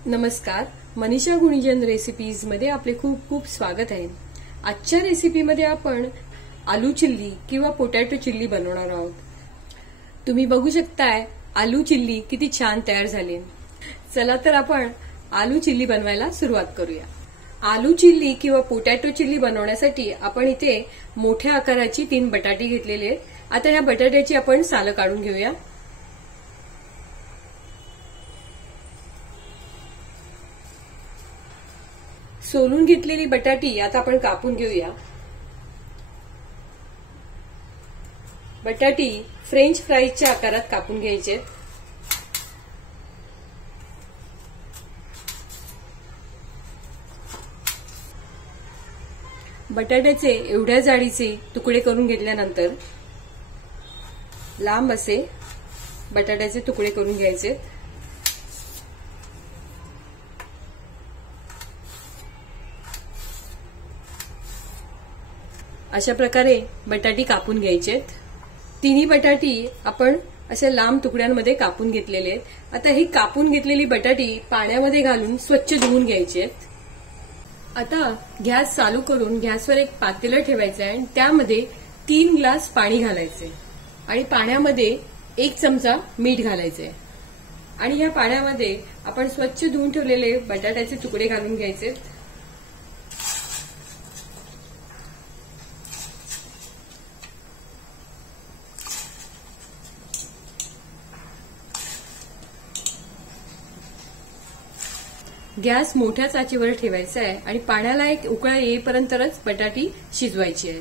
नमस्कार, मनीषा गुणिजन रेसिपीज मध्ये आपले खूप खूप स्वागत आहे। आजच्या रेसिपीमध्ये आपण आलू चिल्ली किंवा पोटॅटो चिल्ली बनवणार आहोत। तुम्ही बघू शकताय आलू चिल्ली किती छान तयार झाली। चला तर आपण आलू चिल्ली बनवायला सुरुवात करूया। आलू चिल्ली किंवा पोटॅटो चिल्ली बनवण्यासाठी आपण इथे मोठ्या आकाराची 3 बटाटे घेतलेले आहेत। आता या बटाट्याची आपण सालं काढून घेऊया। सोलून घेतलेली बटाटी आता आपण कापून घेऊया। बटाटी फ्रेंच फ्राईजच्या आकारात कापून घ्यायचे। बटाट्याचे एवढ्या जाडीचे तुकडे करून घेतल्यानंतर लांब असे बटाट्याचे तुकडे करून घ्यायचे। अशा प्रकारे बटाटी कापून घ्यायचेत। तिन्ही बटाटी आपण असे लांब तुकड्यांमध्ये कापून घेतलेले आहेत। आता ही कापून घेतलेली बटाटी पाण्यामध्ये घालून स्वच्छ धुवून घ्यायची आहेत। आता गॅस चालू करून गॅसवर एक पातेलं ठेवायचं आहे आणि त्यामध्ये 3 ग्लास पाणी घालायचे आणि पाण्यामध्ये 1 चमचा मीठ घालायचे आणि या पाण्यामध्ये आपण स्वच्छ धुवून ठेवलेले बटाट्याचे तुकडे घालून घ्यायचे। गॅस मोठ्या आचेवर ठेवायचा आहे आणि पाण्याला एक उकळा येईपर्यंतच बटाटी शिजवायची आहे।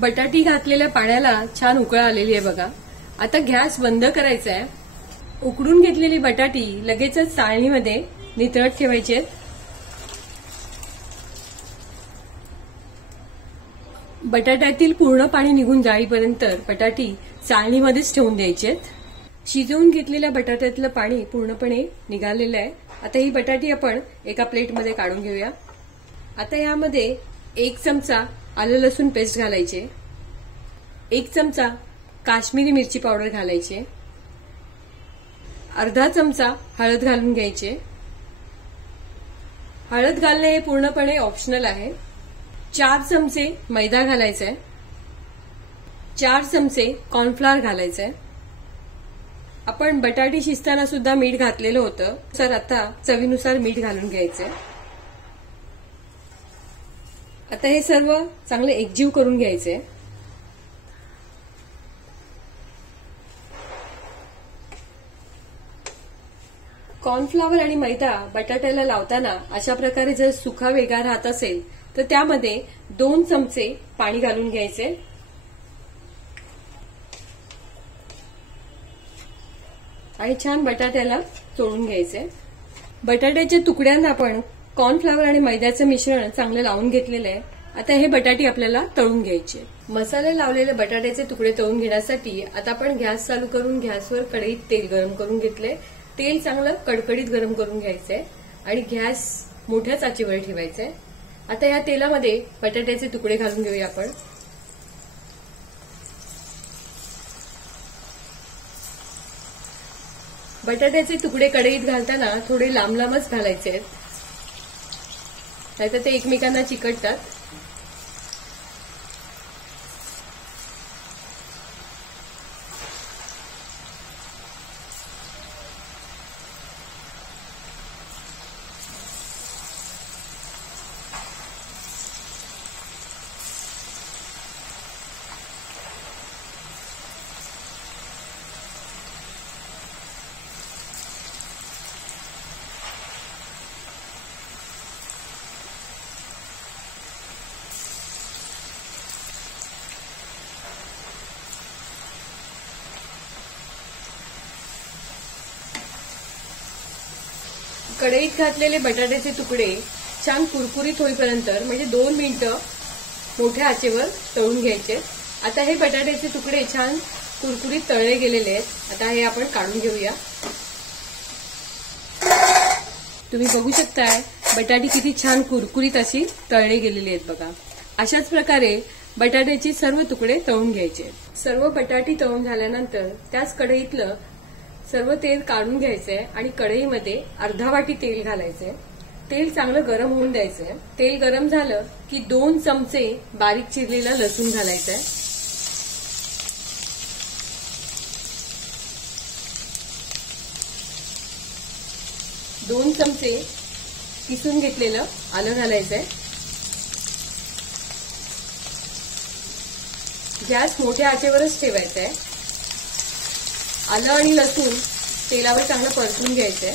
बटाटी घातलेल्या पाण्याला छान उकळा आलेली आहे बघा। आता गॅस बंद करायचा आहे। उकडून घेतलेली बटाटी लगेचच चाळणीमध्ये नितळत ठेवायची आहे। बटाट्यातील पूर्ण पाणी निघून जाईपर्यंत बटाटी चाळणीमध्येच ठेवून द्यायची आहेत। शिजवून घेतलेल्या बटाट्यातलं पाणी पूर्णपणे निघालेलं आहे। आता ही बटाटी आपण एका प्लेटमध्ये काढून घेऊया। आता यामध्ये 1 चमचा आलं लसूण पेस्ट घालायचे, 1 चमचा काश्मीरी मिरची पावडर घालायचे, अर्धा चमचा हळद घालून घ्यायचे। हळद घालणे हे पूर्णपणे ऑप्शनल आहे। 4 चमचे मैदा घालायचा आहे, 4 चमचे कॉर्नफ्लॉवर घालायचे आहे। आपण बटाटी शिजताना सुद्धा मीठ घातलेलं होतं, तर आता चवीनुसार मीठ घालून घ्यायचंय। आता हे सर्व चांगले एकजीव करून घ्यायचे। कॉर्नफ्लॉवर आणि मैदा बटाट्याला लावताना अशा प्रकारे जर सुका वेगळा राहत असेल तर त्यामध्ये 2 चमचे पाणी घालून घ्यायचे आणि छान बटाट्याला चोळून घ्यायचे। बटाट्याच्या तुकड्यांना आपण कॉर्नफ्लॉवर आणि मैद्याचं मिश्रण चांगलं लावून घेतलेलं आहे। आता हे बटाटे आपल्याला तळून घ्यायचे। मसाले लावलेले बटाट्याचे तुकडे तळून घेण्यासाठी आता आपण गॅस चालू करून गॅसवर कढईत तेल गरम करून घेतले। तेल चांगलं कडकडीत गरम करून घ्यायचंय आणि गॅस मोठ्याच आचेवर ठेवायचंय। आता या तेलामध्ये बटाट्याचे तुकडे घालून घेऊया आपण। बटाट्याचे तुकडे कढईत घालताना थोडे लांब लांबच घालायचे आहेत, नाहीतर ते एकमेकांना चिकटतात। कढईत घातलेले बटाट्याचे तुकडे छान कुरकुरीत होईपर्यंत म्हणजे 2 मिनिटं मोठ्या आचेवर तळून घ्यायचे। आता हे बटाट्याचे तुकडे छान कुरकुरीत तळले गेलेले आहेत। आता हे आपण काढून घेऊया। तुम्ही बघू शकताय बटाटे किती छान कुरकुरीत अशी तळले गेलेले आहेत बघा। अशाच प्रकारे बटाट्याचे सर्व तुकडे तळून घ्यायचे। सर्व बटाटे तळून झाल्यानंतर त्याच कढईतलं सर्व तेल काढून घ्यायचंय आणि कढईमध्ये अर्धा वाटी तेल घालायचंय. तेल चांगलं गरम होऊन द्यायचंय. तेल गरम झालं की 2 चमचे बारीक चिरलेला लसूण घालायचंय. दोन चमचे किसून घेतलेलं आलं घालायचंय. गॅस मोठ्या आचेवरच ठेवायचा आहे. आलं आणि लसूण तेलावर चांगलं परतून घ्यायचंय.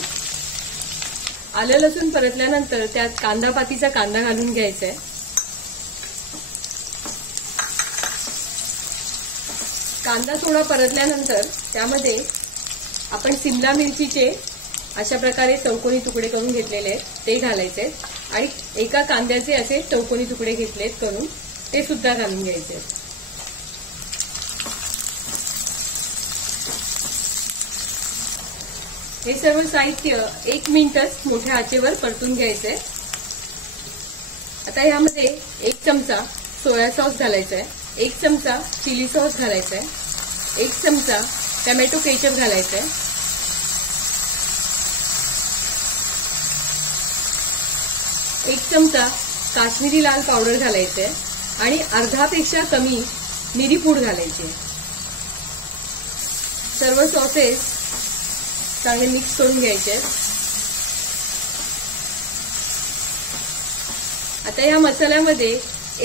आलं लसूण परतल्यानंतर त्यात कांदापातीचा कांदा घालून घ्यायचा आहे. कांदा थोडा परतल्यानंतर त्यामध्ये आपण सिमला मिरचीचे अशा प्रकारे चौकोनी तुकडे करून घेतलेले आहेत ते घालायचे आणि एका कांद्याचे असे चौकोनी तुकडे घेतलेत करून ते सुद्धा घालून घ्यायचे. हे सर्व साहित्य 1 मिनिटच मोठ्या आचेवर परतून घ्यायचंय. आता यामध्ये 1 चमचा सोया सॉस घालायचा आहे. 1 चमचा चिली सॉस घालायचा आहे. 1 चमचा टोमॅटो केचप घालायचा आहे. 1 चमचा काश्मीरी लाल पावडर घालायचे आणि अर्धापेक्षा कमी मिरी पूड घालायची. सर्व सॉसेस चांगले मिक्स करून घ्यायचे. आता या मसाल्यामध्ये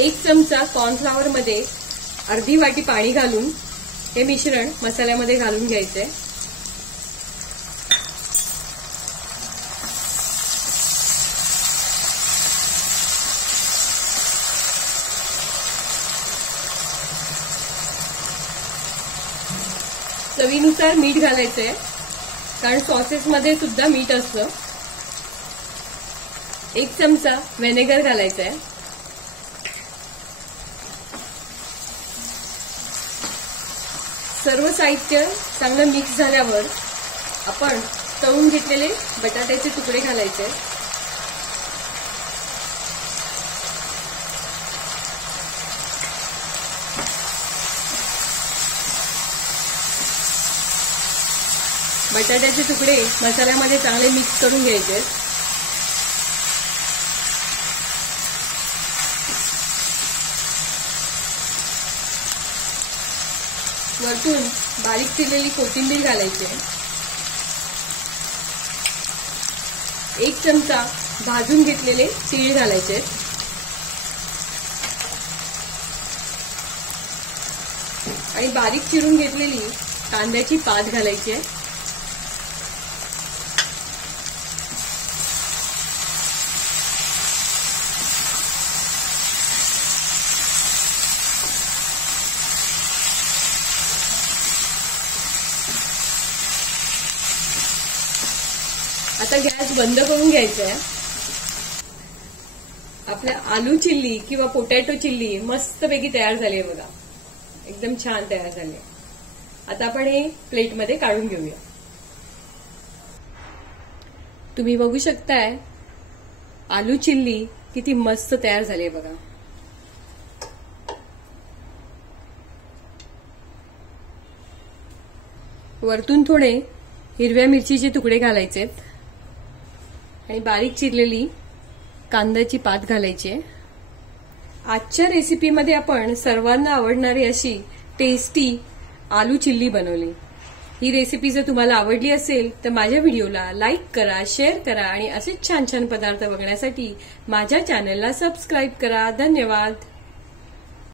1 चमचा कॉर्नफ्लॉवर मध्ये अर्धी वाटी पाणी घालून हे मिश्रण मसाल्यामध्ये घालून घ्यायचे. चवीनुसार मीठ घालायचंय कारण सॉसेसमध्ये सुद्धा मीठ असतं. 1 चमचा व्हिनेगर घालायचा आहे. सर्व साहित्य चांगलं मिक्स झाल्यावर आपण तळून घेतलेले बटाट्याचे तुकडे घालायचे. बटाट्याचे तुकडे मसाल्यामध्ये चांगले मिक्स करून घ्यायचे. वरतून बारीक चिरलेली कोथिंबीर घालायची. 1 चमचा भाजून घेतलेले तीळ घालायचे आणि बारीक चिरून घेतलेली कांद्याची पात घालायची आहे. आता गॅस बंद करून घ्यायचा आहे. आपल्या आलू चिल्ली किंवा पोटॅटो चिल्ली मस्तपैकी तयार झाली आहे बघा. एकदम छान तयार झाली. आता आपण हे प्लेटमध्ये काढून घेऊया. तुम्ही बघू शकताय आलू चिल्ली किती मस्त तयार झाली आहे बघा. वरतून थोडे हिरव्या मिरचीचे तुकडे घालायचे आणि बारीक चिरलेली कांद्याची पात घालायची. आजच्या रेसिपीमध्ये आपण सर्वांना आवडणारी अशी टेस्टी आलू चिल्ली बनवली. ही रेसिपी जर तुम्हाला आवडली असेल तर माझ्या व्हिडिओला लाईक करा, शेअर करा आणि असेच छान छान पदार्थ बघण्यासाठी माझ्या चॅनलला सबस्क्राईब करा. धन्यवाद.